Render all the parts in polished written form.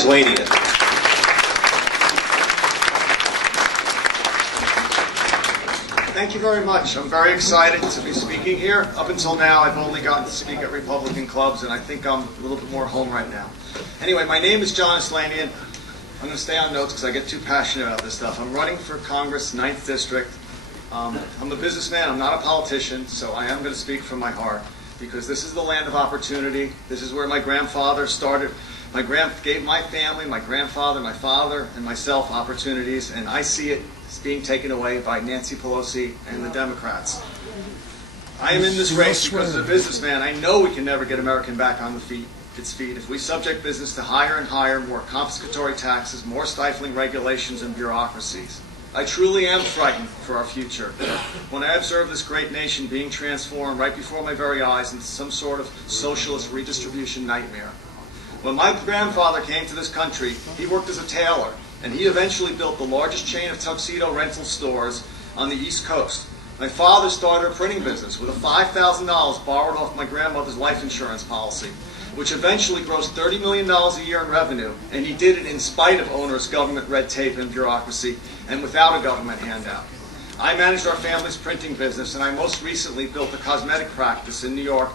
Aslanian. Thank you very much. I'm very excited to be speaking here. Up until now, I've only gotten to speak at Republican clubs, and I think I'm a little bit more home right now. Anyway, my name is John Aslanian. I'm going to stay on notes because I get too passionate about this stuff. I'm running for Congress, 9th District. I'm a businessman. I'm not a politician, so I am going to speak from my heart because this is the land of opportunity. This is where my grandfather started. Gave my family, my grandfather, my father, and myself opportunities, and I see it being taken away by Nancy Pelosi and the Democrats. I am in this race because as a businessman, I know we can never get America back on its feet if we subject business to higher and higher, more confiscatory taxes, more stifling regulations and bureaucracies. I truly am frightened for our future when I observe this great nation being transformed right before my very eyes into some sort of socialist redistribution nightmare. When my grandfather came to this country, he worked as a tailor, and he eventually built the largest chain of tuxedo rental stores on the East Coast. My father started a printing business with a $5,000 borrowed off my grandmother's life insurance policy, which eventually grossed $30 million a year in revenue, and he did it in spite of onerous government red tape and bureaucracy, and without a government handout. I managed our family's printing business, and I most recently built a cosmetic practice in New York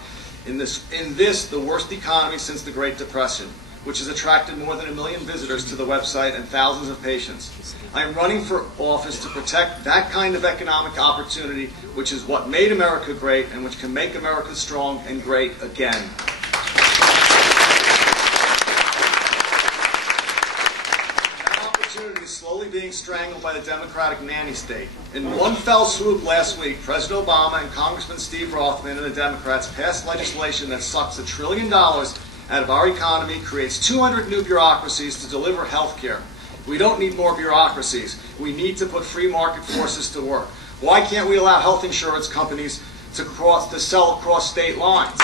in the worst economy since the Great Depression, which has attracted more than 1 million visitors to the website and thousands of patients. I am running for office to protect that kind of economic opportunity, which is what made America great and which can make America strong and great again. That opportunity is slowly being strangled by the Democratic nanny state. In one fell swoop last week, President Obama and Congressman Steve Rothman and the Democrats passed legislation that sucks $1 trillion out of our economy, creates 200 new bureaucracies to deliver health care. We don't need more bureaucracies. We need to put free market forces to work. Why can't we allow health insurance companies to sell across state lines?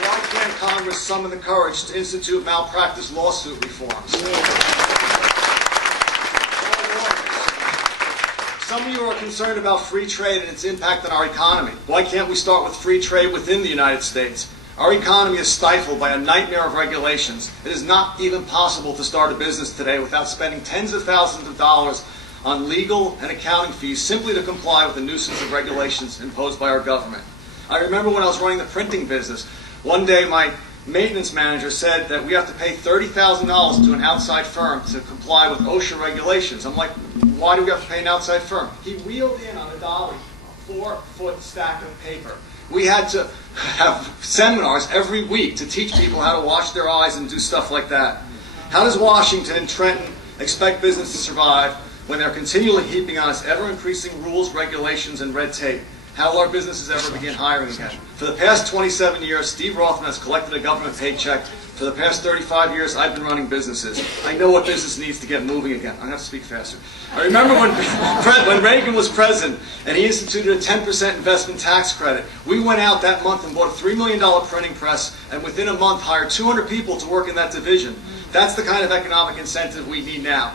Why can't Congress summon the courage to institute malpractice lawsuit reforms? Some of you are concerned about free trade and its impact on our economy. Why can't we start with free trade within the United States? Our economy is stifled by a nightmare of regulations. It is not even possible to start a business today without spending tens of thousands of dollars on legal and accounting fees simply to comply with the nuisance of regulations imposed by our government. I remember when I was running the printing business, one day my maintenance manager said that we have to pay $30,000 to an outside firm to comply with OSHA regulations. I'm like, why do we have to pay an outside firm? He wheeled in on a dolly a 4-foot stack of paper. We had to have seminars every week to teach people how to wash their eyes and do stuff like that. How does Washington and Trenton expect business to survive when they're continually heaping on us ever-increasing rules, regulations, and red tape? How will our businesses ever begin hiring again? For the past 27 years, Steve Rothman has collected a government paycheck. For the past 35 years, I've been running businesses. I know what business needs to get moving again. I'm going to have to speak faster. I remember when Reagan was president and he instituted a 10% investment tax credit. We went out that month and bought a $3 million printing press and within a month hired 200 people to work in that division. That's the kind of economic incentive we need now.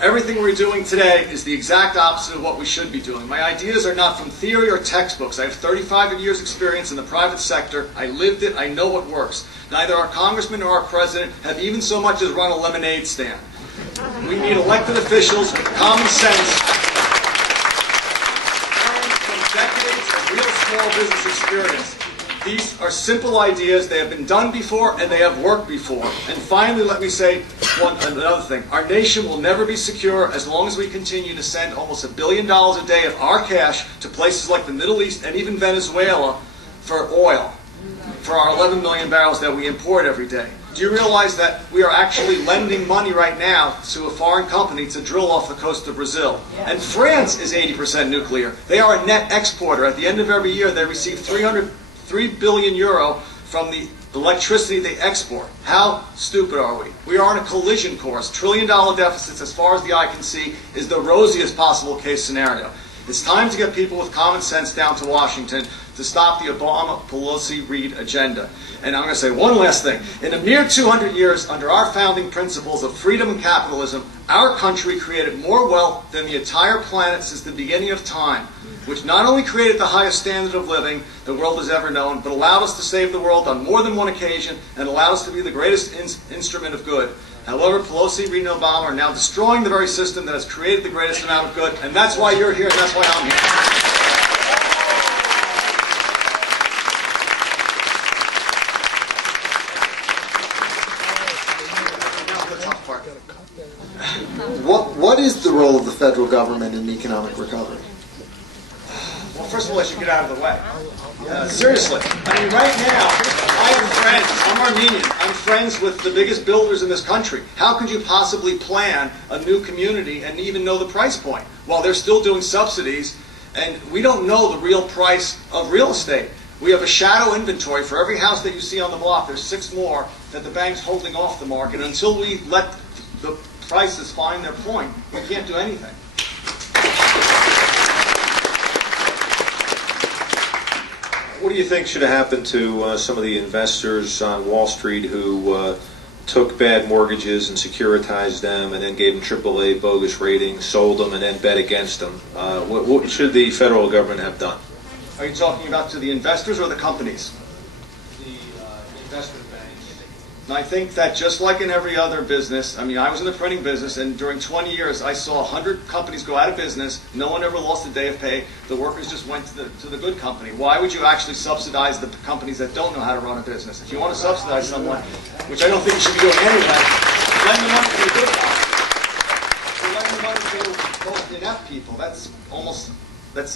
Everything we're doing today is the exact opposite of what we should be doing. My ideas are not from theory or textbooks. I have 35 years experience in the private sector. I lived it. I know what works. Neither our congressman nor our president have even so much as run a lemonade stand. We need elected officials with common sense, learned from decades of real small business experience. These are simple ideas. They have been done before and they have worked before. And finally, let me say another thing. Our nation will never be secure as long as we continue to send almost $1 billion a day of our cash to places like the Middle East and even Venezuela for oil, for our 11 million barrels that we import every day. Do you realize that we are actually lending money right now to a foreign company to drill off the coast of Brazil? And France is 80% nuclear. They are a net exporter. At the end of every year, they receive 3 billion euro from the electricity they export. How stupid are we? We are on a collision course. $1 trillion deficits, as far as the eye can see, is the rosiest possible case scenario. It's time to get people with common sense down to Washington to stop the Obama-Pelosi-Reid agenda. And I'm going to say one last thing. In a mere 200 years, under our founding principles of freedom and capitalism, our country created more wealth than the entire planet since the beginning of time, which not only created the highest standard of living the world has ever known, but allowed us to save the world on more than one occasion and allowed us to be the greatest instrument of good. However, Pelosi, Reid, and Obama are now destroying the very system that has created the greatest amount of good, and that's why you're here, and that's why I'm here. Now the tough part. What is the role of the federal government in economic recovery? Well, first of all, I should get out of the way. Seriously. I mean, right now, I have friends. I'm Armenian. I'm friends with the biggest builders in this country. How could you possibly plan a new community and even know the price point? While they're still doing subsidies, and we don't know the real price of real estate. We have a shadow inventory for every house that you see on the block. There's 6 more that the bank's holding off the market. Until we let the prices find their point, we can't do anything. What do you think should have happened to some of the investors on Wall Street who took bad mortgages and securitized them and then gave them AAA bogus ratings, sold them, and then bet against them? What should the federal government have done? Are you talking about to the investors or the companies? The investment banks. And I think that just like in every other business, I mean, I was in the printing business, and during 20 years, I saw 100 companies go out of business. No one ever lost a day of pay. The workers just went to the good company. Why would you actually subsidize the companies that don't know how to run a business? If you want to subsidize someone, which I don't think you should be doing anyway, lend the money to the good guys. If you lend the money to most inept people, that's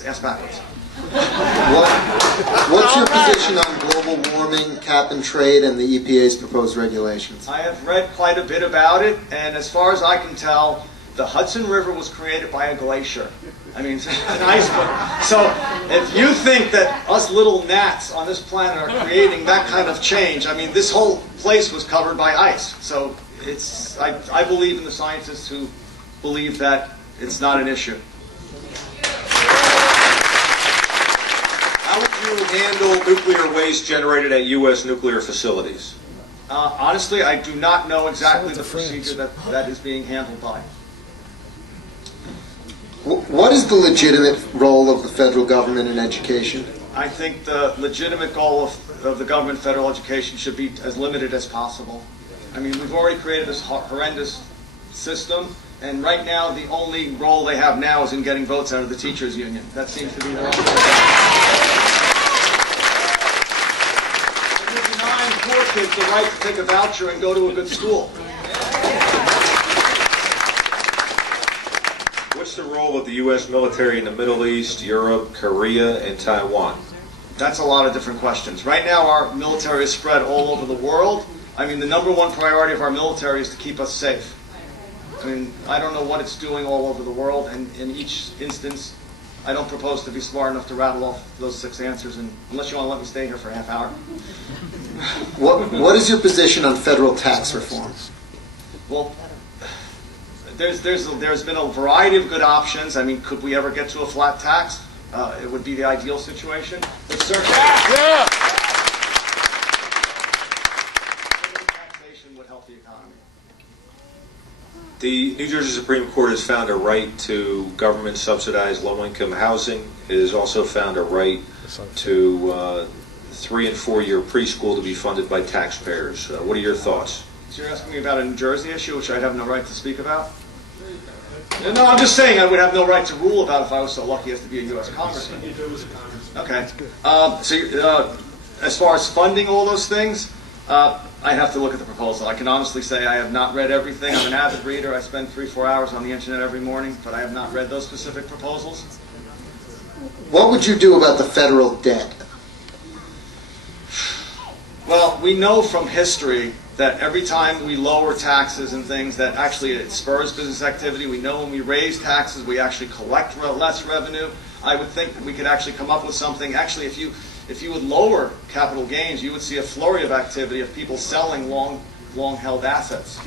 ass backwards. What's your position on global warming, cap and trade, and the EPA's proposed regulations? I have read quite a bit about it, and as far as I can tell, the Hudson River was created by a glacier. I mean, it's an iceberg. So if you think that us little gnats on this planet are creating that kind of change, I mean, this whole place was covered by ice. So I believe in the scientists who believe that it's not an issue. How would you handle nuclear waste generated at U.S. nuclear facilities? Honestly, I do not know exactly the procedure that is being handled by. What is the legitimate role of the federal government in education? I think the legitimate goal of the government federal education should be as limited as possible. I mean, we've already created this horrendous system, and right now the only role they have now is in getting votes out of the teachers union. That seems to be their only role. You're denying poor kids the right to take a voucher and go to a good school. What's the role of the U.S. military in the Middle East, Europe, Korea, and Taiwan? That's a lot of different questions. Right now our military is spread all over the world. I mean, the #1 priority of our military is to keep us safe. I mean, I don't know what it's doing all over the world, and in each instance, I don't propose to be smart enough to rattle off those 6 answers, and unless you want to let me stay here for a half hour. What is your position on federal tax reform? Well, there's been a variety of good options. I mean, could we ever get to a flat tax? It would be the ideal situation. But certainly, taxation would help the economy. The New Jersey Supreme Court has found a right to government-subsidized low-income housing. It has also found a right to 3- and 4-year preschool to be funded by taxpayers. What are your thoughts? So you're asking me about a New Jersey issue, which I have no right to speak about? No, I'm just saying I would have no right to rule about if I was so lucky as to be a U.S. congressman. Okay. As far as funding all those things, I'd have to look at the proposal. I can honestly say I have not read everything. I'm an avid reader. I spend 3-4 hours on the internet every morning, but I have not read those specific proposals. What would you do about the federal debt? Well, we know from history that every time we lower taxes and things, that actually it spurs business activity. We know when we raise taxes, we actually collect less revenue. I would think that we could actually come up with something. Actually, if you would lower capital gains, you would see a flurry of activity of people selling long-held assets,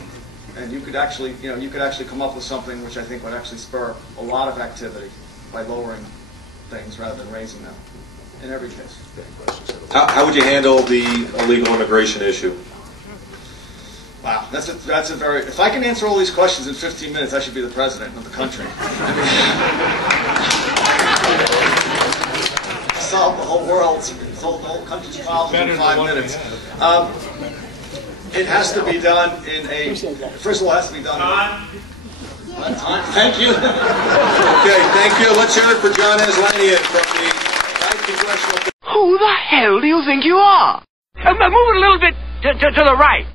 and you could actually come up with something which I think would actually spur a lot of activity by lowering things rather than raising them. in every case. How would you handle the illegal immigration issue? Wow, that's a very. If I can answer all these questions in 15 minutes, I should be the president of the country. Solve the whole world, solve the whole country's problems in 5 minutes. It has to be done in a. First of all, it has to be done. Thank you. Okay, thank you. Let's hear it for John Aslanian from the Congressional Forum. Who the hell do you think you are? Move it a little bit to the right.